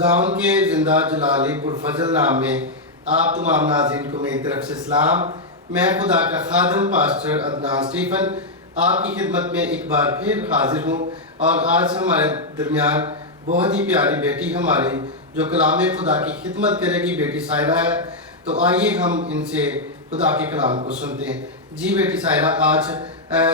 خداوند کے زندہ جلالی پرفضل نام میں آپ تمام ناظرین کو میری طرف سے سلام. میں خدا کا خادم پاسٹر عدنان اسٹیفن آپ کی خدمت میں ایک بار پھر حاضر ہوں، اور آج ہمارے درمیان بہت ہی پیاری بیٹی ہماری جو کلام خدا کی خدمت کرے گی، بیٹی سائرہ ہے. تو آئیے ہم ان سے خدا کے کلام کو سنتے ہیں. جی بیٹی سائرہ، آج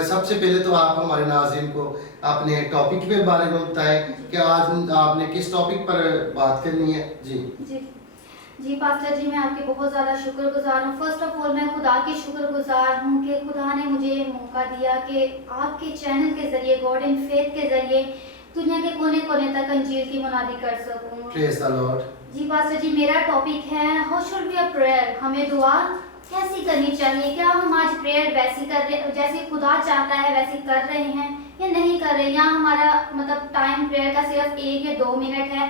سب سے پہلے تو آپ ہمارے ناظرین کو اپنے ٹاپک کے بارے میں بتائیں کہ آج آپ نے کس ٹاپک پر بات کرنی ہے. جی پاسٹر جی، میں آپ کے بہت زیادہ شکر گزار ہوں. فرسٹ آف آل میں خدا کی شکر گزار ہوں کہ خدا نے مجھے یہ موقع دیا کہ آپ کے چینل کے ذریعے، گاڈ اینڈ فیتھ کے ذریعے دنیا کے کونے کونے تک انجیل کی منادی کر سکوں. پریز دی لارڈ. جی پاسٹر جی، میرا ٹاپک ہے ہاؤ شوڈ وی پریئر. ہمیں دعا کیسی کرنی چاہیے؟ کیا ہم آج پریئر ویسی کر رہے، جیسے خدا چاہتا ہے ویسی کر رہے ہیں یا نہیں کر رہے؟ یا ہمارا ٹائم پریئر کا صرف 1 یا 2 منٹ ہے؟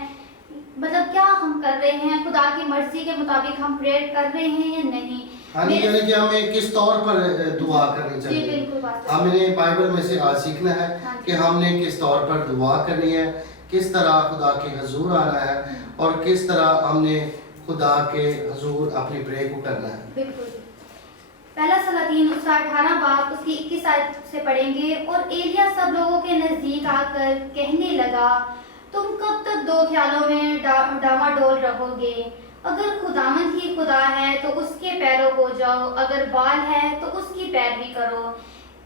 کیا ہم کر رہے ہیں؟ خدا کی مرضی کے مطابق ہم پریئر کر رہے ہیں یا نہیں؟ یعنی کہ ہمیں کس طور پر دعا کرنی چاہیے. جی بالکل بات. ہم نے بائبل میں سے آج سیکھنا ہے کہ ہم نے کس طور پر دعا کرنی ہے، کس طرح خدا کے حضور آنا ہے، اور کس طرح ہم نے خدا کے حضور اپنی پریئر کو کرنا ہے. بالکل. پہلا سلاطین اس کا 18 باب اس کی 21 آیت سے پڑھیں گے. اور ایلیا سب لوگوں کے نزدیک آ کر کہنے لگا، تم کب تک 2 خیالوں میں ڈاما ڈول رہو گے؟ اگر خداوند ہی خدا ہے تو اس کے پیرو ہو جاؤ، اگر بال ہے تو اس کی پیروی کرو.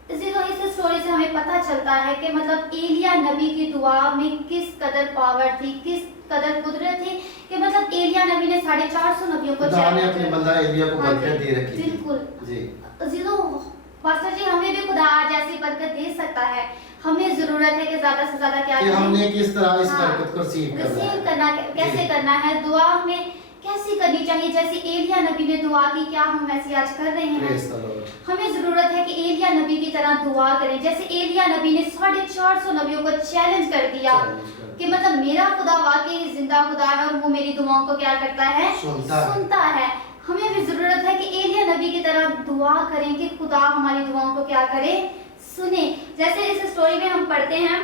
اس اسٹوری سے ہمیں پتہ چلتا ہے کہ ایلیا نبی کی دعا میں کس قدر پاور تھی، کس قدر قدرت تھی کہ ایلیا نبی نے 450 نبیوں کو خدا نے اپنے بندہ ایلیا کو برکت دے رکھی. بالکل جی عزیزو، پاسٹر جی ہمیں بھی خدا آج ایسی برکت دے سکتا ہے. ہمیں ضرورت ہے کہ زیادہ سے زیادہ کیا کہ ہم نے کس طرح اس برکت کو ریسیو کرنا ہے، کیسے کرنا ہے. دعا ہمیں کیسی کرنی چاہیے؟ جیسے ایلیا نبی نے دعا کی، کیا ہم ویسے آج کر رہے ہیں؟ ہمیں ضرورت ہے کہ ایلیا نبی کی طرح دعا کریں. جیسے ایلیا نبی نے 450 نبیوں کو چیلنج کر دیا کہ میرا خدا واقعی زندہ خدا ہے اور وہ میری دعاؤں کو کیا کرتا ہے؟ سنتا ہے. ہمیں بھی ضرورت ہے کہ ایلیا نبی کی طرح دعا کریں کہ خدا ہماری دعاؤں کو کیا کرے؟ سنے. جیسے اس سٹوری میں ہم پڑھتے ہیں،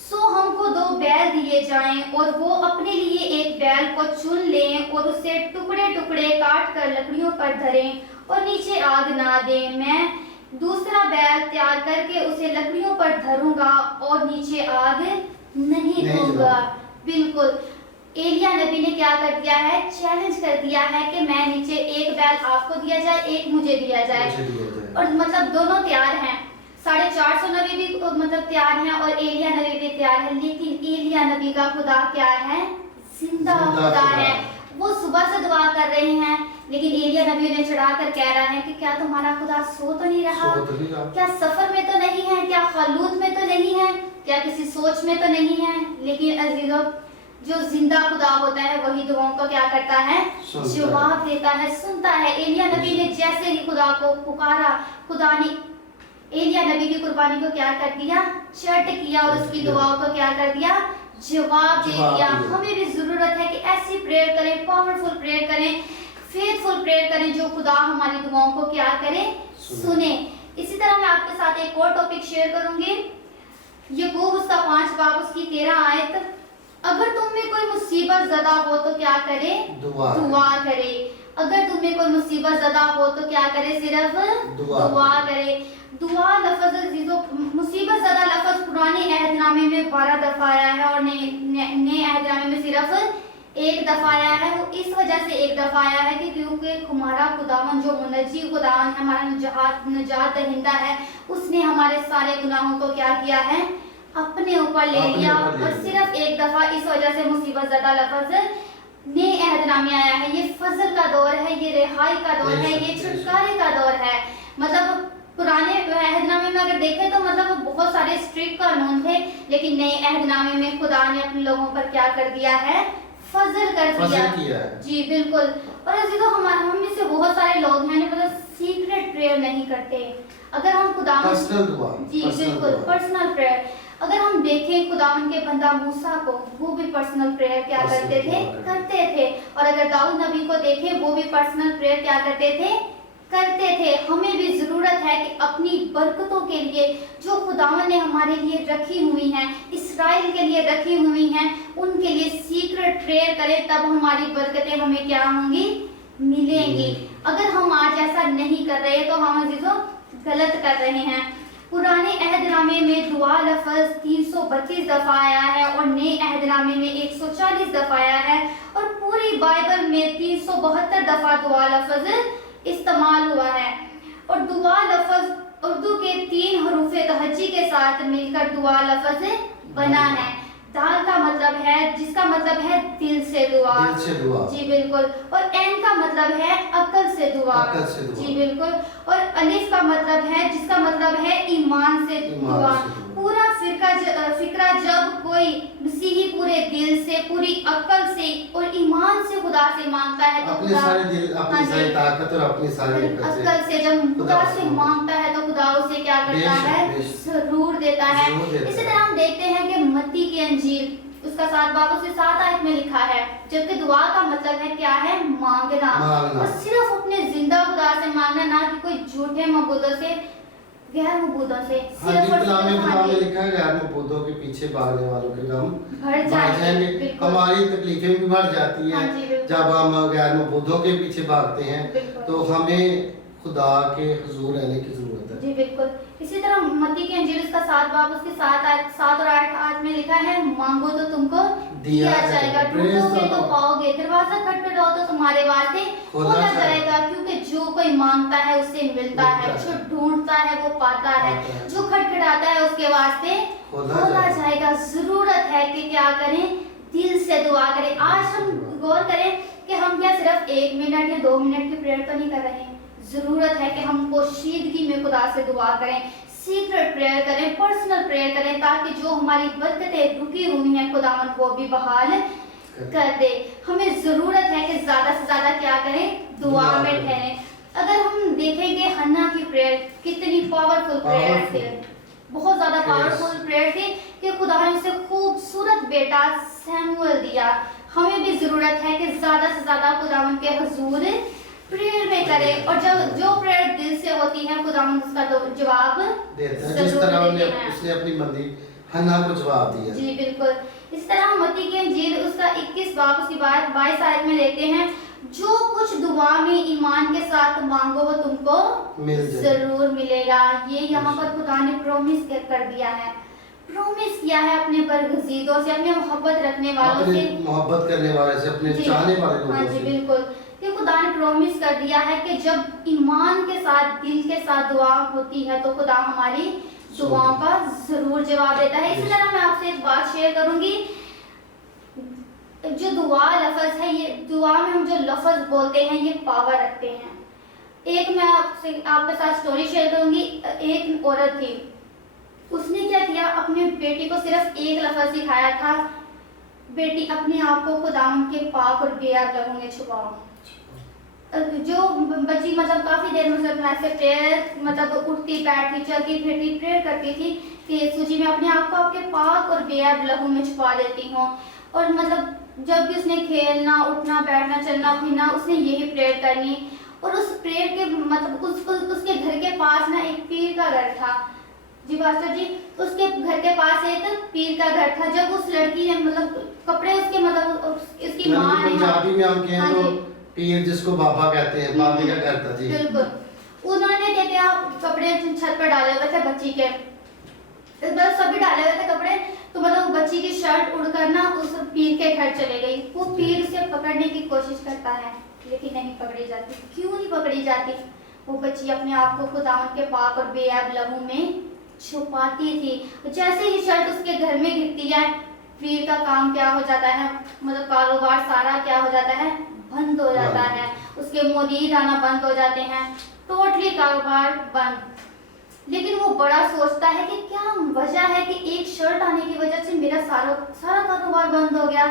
سو ہم کو 2 بیل دیے جائیں اور وہ اپنے لیے ایک بیل کو چن لیں اور اسے ٹکڑے ٹکڑے کاٹ کر لکڑیوں پر دھریں اور نیچے آگ نہ دیں. میں دوسرا بیل تیار کر کے اسے لکڑیوں پر دھروں گا اور نیچے آگ نہیں ہوگا. بالکل ایلیا نبی نے کیا کر دیا ہے؟ چیلنج کر دیا ہے کہ میں نیچے ایک بیل آپ کو دیا جائے، ایک مجھے دیا جائے. اور دونوں تیار ہیں. 450 نبی بھی تیار ہیں اور ایلیا نبی بھی تیار ہے. لیکن ایلیا نبی کا خدا کیا ہے؟ زندہ خدا ہے. وہ صبح سے دعا کر رہے ہیں، لیکن ایلیا نبی نے چڑھا کر کہہ رہا ہے کہ کیا تمہارا خدا سو تو نہیں رہا؟ کیا سفر میں تو نہیں ہے؟ کیا خلوت میں تو نہیں ہے؟ کیا کسی سوچ میں تو نہیں ہے؟ لیکن عزیزو، جو زندہ خدا ہوتا ہے وہی دعاؤں کو کیا کرتا ہے؟ جواب دیتا ہے، سنتا ہے. ایلیا نبی نے جیسے ہی خدا کو پکارا، خدا نے ایلیا نبی کی قربانی کو کیا کر دیا؟ چٹ کیا اور اس کی دعاؤں کو کیا کر دیا؟ جواب دے دیا. ہمیں بھی ضرورت ہے کہ ایسی پریئر کریں، پاورفل پریئر کریں، فیتھفل پریئر کریں جو خدا ہماری دعاؤں کو کیا کرے؟ سنے. اسی طرح میں آپ کے ساتھ ایک اور ٹاپک شیئر کروں گی. یعقوب اس کا 5 باب اس کی 13 آیت. اگر تم میں کوئی مصیبت زدہ ہو تو کیا کرے؟ دعا کرے. اگر تم میں کوئی مصیبت زدہ ہو تو کیا کرے؟ صرف دعا کرے. دعا لفظ عزیزو، مصیبت زدہ لفظ پرانے عہد نامے میں 12 دفعہ آیا ہے اور نئے عہد نامے میں صرف 1 دفعہ آیا ہے. وہ اس وجہ سے 1 دفعہ آیا ہے کہ کیونکہ ہمارا خداوند جو منجی خداوند ہے، ہمارا نجات دہندہ ہے، اس نے ہمارے سارے گناہوں کو کیا کیا ہے؟ اپنے اوپر لے لیا. اور صرف 1 دفعہ اس وجہ سے مصیبت زدہ لفظ نئے عہد نامے آیا ہے. یہ فضل کا دور ہے، یہ رہائی کا دور ہے، یہ چھٹکارے کا دور ہے. پرانے عہد نامے میں اگر دیکھیں تو بہت سارے اسٹرکٹ قانون تھے، لیکن نئے عہد نامے میں خدا نے اپنے لوگوں پر کیا کر دیا ہے؟ فضل کر دیا. جی بالکل. اور عزیزو، ہم میں سے بہت سارے لوگ ہیں جو سیکرٹ پریئر نہیں کرتے. اگر ہم جی بالکل پرسنل پریئر، اگر ہم دیکھیں خداوند کے بندہ موسیٰ کو، وہ بھی پرسنل پریئر کیا کرتے تھے؟ اور اگر داؤد نبی کو دیکھیں، وہ بھی پرسنل پریئر کیا کرتے تھے؟ کرتے تھے، ہمیں بھی ضرورت ہے کہ اپنی برکتوں کے لیے جو خداوند نے ہمارے لیے رکھی ہوئی ہیں، اسرائیل کے لیے رکھی ہوئی ہیں، ان کے لیے سیکرٹ پریئر کریں، تب ہماری برکتیں ہمیں کیا ہوں گی؟ ملیں گی۔ اگر ہم آج ایسا نہیں کر رہے تو ہم عزیزوں غلط کر رہے ہیں۔ پرانے عہد نامے میں دعا لفظ 332 دفعہ آیا ہے اور نئے عہد نامے میں 140 دفعہ آیا ہے، اور پوری بائبل میں 372 دفعہ دعا لفظ استعمال ہوا ہے۔ اور دعا لفظ اردو کے 3 حروف تہجی کے ساتھ مل کر دعا لفظ بنا ہے۔ دال کا مطلب ہے، جس کا مطلب ہے دل سے دعا، دل سے دعا، جی بالکل، اور این کا مطلب ہے عقل سے دعا، عقل سے دعا، جی بالکل، اور الف کا مطلب ہے، جس کا مطلب ہے ایمان سے دعا۔ پورا فکرہ جب کوئی مسیحی پورے دل سے، پوری عقل سے اور ایمان سے خدا سے مانگتا ہے تو اپنے سارے دل، اپنی ساری طاقت اور اپنی ساری عقل سے جب خدا سے مانگتا ہے تو خدا اسے کیا کرتا ہے؟ ضرور دیتا ہے۔ اسی طرح ہم دیکھتے ہیں کہ متی کی انجیل اس کا 7 باب اس 7 آیت میں لکھا ہے، جبکہ دعا کا مطلب ہے کیا ہے؟ مانگنا، اور صرف اپنے زندہ خدا سے مانگنا، نہ کہ کوئی جھوٹے معبودوں سے، غیر معبودوں سے۔ صرف اور کلام میں لکھا ہے غیر معبودوں کے پیچھے بھاگنے والوں کے غم بڑھ جائیں گے۔ ہماری تکلیفیں بھی بڑھ جاتی ہیں جب ہم غیر معبودوں کے پیچھے بھاگتے ہیں، تو ہمیں خدا کے حضور رہنے کی ضرورت ہے۔ جی بالکل۔ اسی طرح متی کی انجیل اس کا 7 باب اس کے 7 اور 8 آیت میں لکھا ہے، مانگو تو تم کو دیا جائے گا، ڈھونڈو گے تو پاؤ گے، دروازہ کھٹکھٹاؤ تو تمہارے واسطے کھولا جائے گا، کیونکہ جو کوئی مانگتا ہے اسے ملتا ہے، جو ڈھونڈتا ہے وہ پاتا ہے، جو کھٹکھٹاتا ہے اس کے واسطے کھولا جائے گا۔ ضرورت ہے کہ کیا کریں؟ دل سے دعا کریں۔ آج ہم غور کریں کہ ہم کیا صرف 1 منٹ یا 2 منٹ کی پریئر تو نہیں کر رہے ہیں۔ ضرورت ہے کہ ہم پوشیدگی میں خدا سے دعا کریں، سیکرٹ پریئر کریں، پرسنل پریئر کریں، تاکہ جو ہماری برکتیں رکی ہوئی ہیں خداوند وہ بھی بحال کر دے۔ ہمیں ضرورت ہے کہ زیادہ سے زیادہ کیا کریں؟ دعا میں ٹھہریں۔ اگر ہم دیکھیں گے حنا کی پریئر کتنی پاورفل پریئر تھی، بہت زیادہ پاورفل پریئر تھی کہ خدا نے اسے خوبصورت بیٹا سیموئل دیا۔ ہمیں بھی ضرورت ہے کہ زیادہ سے زیادہ خداوند کے حضور پریئر میں کرے، اور جو پریئر دل سے ہوتی ہے خداوند اس کا جواب دیتا ہے، جس طرح اس نے اپنی بندی حنا کو جواب دیا۔ جی بالکل۔ اس طرح متی کی انجیل اس کا 21 باب اس کی 22 آیت میں لیتے ہیں، جو کچھ دعا میں ایمان کے ساتھ مانگو وہ تم کو ضرور ملے گا۔ یہ یہاں پر خدا نے پرومس کر دیا ہے، پرومس کیا ہے اپنے برگزیدوں سے، اپنے محبت رکھنے والوں سے، محبت کرنے والے سے، اپنے چاہنے والے لوگوں سے۔ ہاں جی بالکل، کہ خدا نے پرومس کر دیا ہے کہ جب ایمان کے ساتھ، دل کے ساتھ دعا ہوتی ہے تو خدا ہماری دعاؤں کا ضرور جواب دیتا ہے۔ اسی طرح میں آپ سے ایک بات شیئر کروں گی، جو دعا لفظ ہے، یہ دعا میں ہم جو لفظ بولتے ہیں یہ پاور رکھتے ہیں۔ ایک میں آپ کے ساتھ سٹوری شیئر کروں گی۔ ایک عورت تھی، اس نے کیا کیا، اپنے بیٹی کو صرف ایک لفظ سکھایا تھا، بیٹی اپنے آپ کو خداوند کے پاک اور بے عیب لہو میں چھپاؤ۔ جو بچی مطلب کافی دیر مطلب ایسے پریئر مطلب اٹھتی بیٹھتی چلتی پھرتی پریئر کرتی تھی کہ یسوع جی میں اپنے آپ کو آپ کے پاک اور بے عیب لہو میں چھپا دیتی ہوں۔ اور مطلب جب بھی اس نے کھیلنا، اٹھنا، بیٹھنا، چلنا پھرنا، اس نے یہی پریئر کرنی۔ اور اس پریئر کے مطلب اس کے گھر کے پاس نا ایک پیر کا گھر تھا، جی پاسٹر جی، اس کے گھر کے پاس ایک پیر کا گھر تھا۔ جب اس لڑکی نے مطلب کپڑے اس کے مطلب اس کی ماں نے، پنجابی میں ہم کہیں تو پیر جس کو بابا کہتے ہیں، بابے کا گھر تھا، جی بالکل، انہوں نے کیا کیا، کپڑے چھت پر ڈالے ہوئے تھے بچی کے، سبھی ڈالے ہوئے تھے کپڑے، تو مطلب بچی کی شرٹ اڑ کر نا اس پیر کے گھر چلے گئی۔ وہ پیر اسے پکڑنے کی کوشش کرتا ہے لیکن نہیں پکڑی جاتی۔ کیوں نہیں پکڑی جاتی؟ وہ بچی اپنے آپ کو خداوند کے پاک اور بے عیب لہو میں چھپاتی تھی۔ جیسے ہی شرٹ اس کے گھر میں گرتی ہے، پیر کا کام کیا ہو جاتا ہے، مطلب کاروبار سارا کیا ہو جاتا ہے، بند ہو جاتا ہے، اس کے مرید آنا بند ہو جاتے ہیں، ٹوٹلی کاروبار بند۔ لیکن وہ بڑا سوچتا ہے کہ کیا وجہ ہے کہ ایک شرٹ آنے کی وجہ سے میرا سارا کاروبار بند ہو گیا۔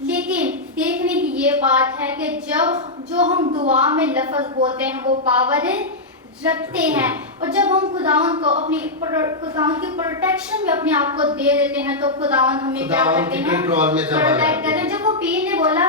لیکن دیکھنے کی یہ بات ہے کہ جو ہم دعا میں لفظ بولتے ہیں وہ پاور رکھتے ہیں، اور جب ہم خداوند کو خداوند کی پروٹیکشن میں اپنے آپ کو دے دیتے ہیں تو خداوند ہمیں کیا کرتے ہیں، پروٹیکٹ کرتے ہیں۔ جب وہ پیر نے بولا